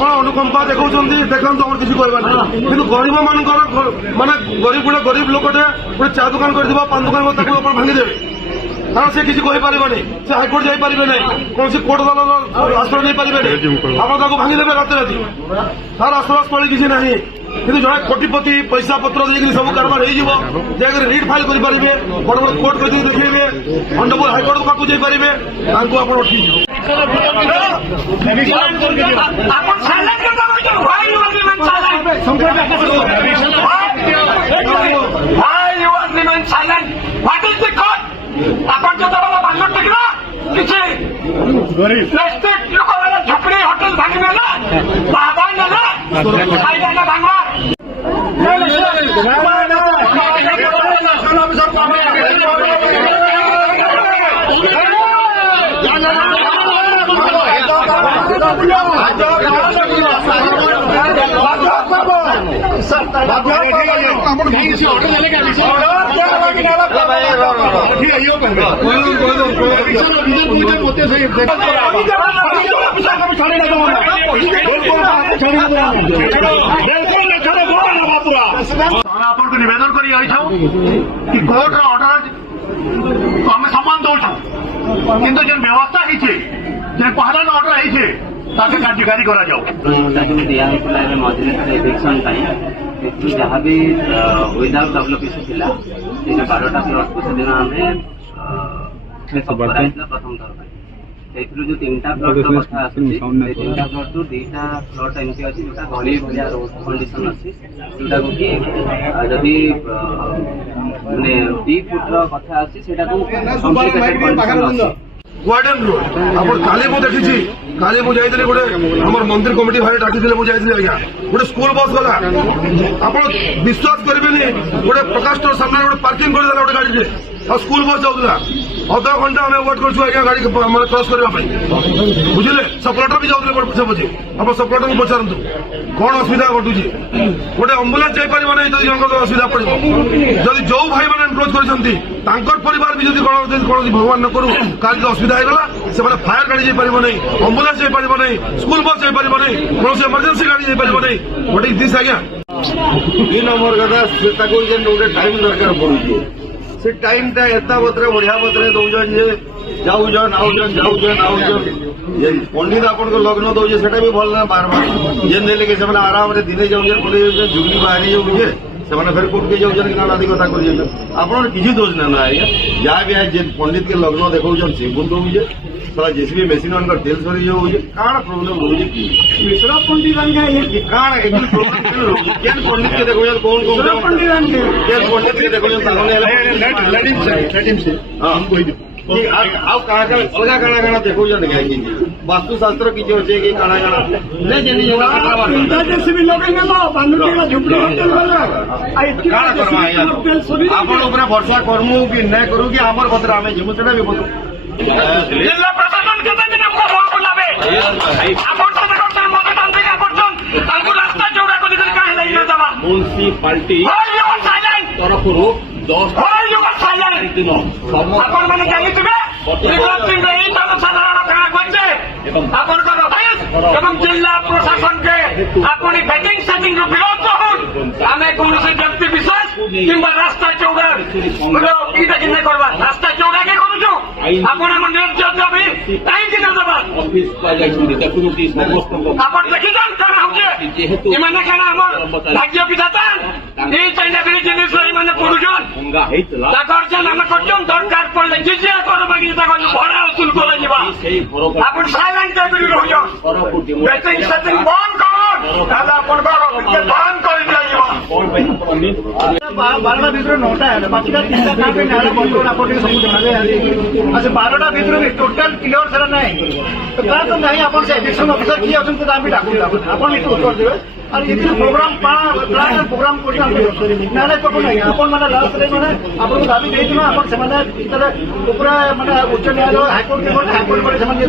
अनुकंपा देखा देखा आम किसी कहबार कि गरीब मान माने गरीब गोटे गरीब लोकटे गोटे चा दुकान कर पान दुकान भांगीदेवे कारण से किसी कहीपर से हाइकोर्ट जापर ना कौन कोर्ट दल आश्रय नहीं पारे आप भांगीदेवे रात राति तार आश्रयस्थल किसी ना कि जड़े कोटिपति पैसा पत्र सब कारबार हो रिट फाइल करेंगे बड़ बड़ कोर्ट कर देखे अंडरपुर हाइकोर्ट पाक जापर झोपड़ी होटेल भांगी बाबा भांगा आपको निवेदन कर कोर्ट ऑर्डर आम सम्मान दौचु कि व्यवस्था पहला ऑर्डर है कार्यकारी करा जहाँ भी विदाउट डेवलपेशन थी 12टा प्लट को से दिन आम प्रथम थर जो 3टा प्लट कथा आसूँ 3टा प्लट रु 2टा प्लट एमती अच्छी जो गली भाया रोड कंडीशन अच्छी जोटा कि जदि माने 2 फुट कथा अच्छी गार्डन रोड आप काली देखी काली मुझे गोटे आम मंदिर कमिटी भाई डाकी मुझे आज्ञा गोटे स्कूल बस गला आप विश्वास करेंगे गोटे प्रकाश स्टोर सामने गोटे पार्किंग करदेला गोटे गाड़ी और स्कूल बस जाऊला अधा घंटा आम वेट करूँ आज्ञा गाड़ी क्रॉस करने बुझे सप्लाटर भी जाऊे पछे पछे आप सप्लाटर को पचारतु कौन असुविधा घटुची गोटे आंबुलांस जापर ना जन असुविधा पड़ो जदि जो भाई मैंने एनक्रोच कर परिवार भी कौन भगवान न करूँ काल असुविधा होगा से फायर गाड़ी जापर नहीं आंबुलांस जापर नहीं स्कूल बस जापर नहीं कौन इमरजेंसी गाड़ी जापर नहीं गोटे दिस आज्ञा 2 नंबर कथा गोटे टाइम दरकार पड़ुचे से टाइम टा एता बतरे बढ़िया बतरे दौजन जे जाऊजन आउजन जाऊजन आउजन ये पंडित आपन को लग्न दौजे सेटा भी भल ना बार बार जे नेले के से आराम रे दिने जाऊजन बोले जुगली बाहरी जाऊजे से फिर कोर्ट के जाऊजन कि नानादी कथा कर आपन किसी दोष ना आज्ञा जहाँ भी है जे पंडित के लग्न देखौजन से बोल दौजे साला जेसीबी मशीन अनकर तेल सरी जाऊजे काण प्रॉब्लम होजे की मिश्रा पंडित आज्ञा ये काण एकदम प्रॉब्लम केन पंडित के देखौजन कौन कौन पंडित आज्ञा केन पंडित के देखौजन ताने लेट हिम से हम कोई अलग काଣା देखौजन क्या वास्तुशास्त्र किसी अच्छे कि काଣା जेसीबी लगे आपन भरसा करमु कि न करू कि आमर बतरा आम जीमु से भी बोलू जिला प्रशासन केते दिन हमको बुलावे रास्ता चौड़ा कर काहे नहीं जावा म्युनिसिपालिटी तरफ 10 दिन अपन माने जानिथिबे साधारण काଣା करछे एवं जिला प्रशासन के अपनी बैटिंग सेटिंग विरोध हूँ आम कौन व्यक्ति विशेष कि रास्ता चौड़ा ईटा कि करवा रास्ता चौड़ा के करूँ आप निर्देश भी कहीं दबा आप देखी कण होने क्या राज्य विधाता ये चाइना जिनिस पड़ुन दरकार पड़े जिजिया कर भड़ा वसूल कर साइलेंट बैटिंग सेटिंग बंद बारटा भितर 9टा बाकी 3टा काम बंद कर 12टा भितर भी टोटाल क्लियर सारा ना तो नहीं आप इलेक्शन अफिसर किए अच्छे भी डाक आप उत्तर देवे और ये प्रोग्राम प्रोग्राम कर मैंने लास्ट मैंने आपको दाबी देना पूरा मैंने उच्च न्यायालय हाइकोर्ट हाइकोर्ट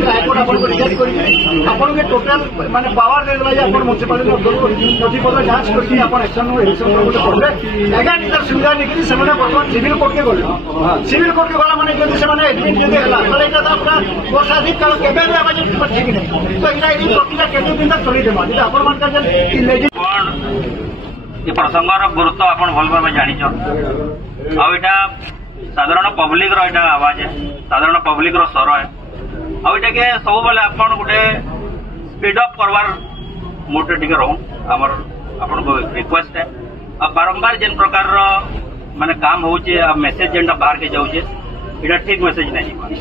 हाइकोर्ट आप रिजेक्ट कर टोटाल मैंने पावर देदेला म्यूनिसिपालिटी नथी पत्र जांच करके एक्शन पड़े आज्ञा निजर सुविधा नहीं से बर्तमान सिविल कोर्ट के गले सिविल कोर्ट के गला मैंने जब से एडमिट जब है तो पूरा वर्षाधिक काल के ठीक नहीं तो यहाँ ये प्रक्रिया केते दिन तक चली देवा आप प्रसंगर गुरुत्व आप भल भाव जानी आईटा साधारण पब्लिक रा आवाज है साधारण पब्लिक रो स्वर है आईटा के सब बेले आप गोटे स्पीड अप करवार मोटे टिके रहूँ आमर आपन को रिक्वेस्ट है अब बारंबार जेन प्रकार माने काम होचे मेसेज जेनटा बाहर के जाऊचे इटा ठीक मेसेज नहीं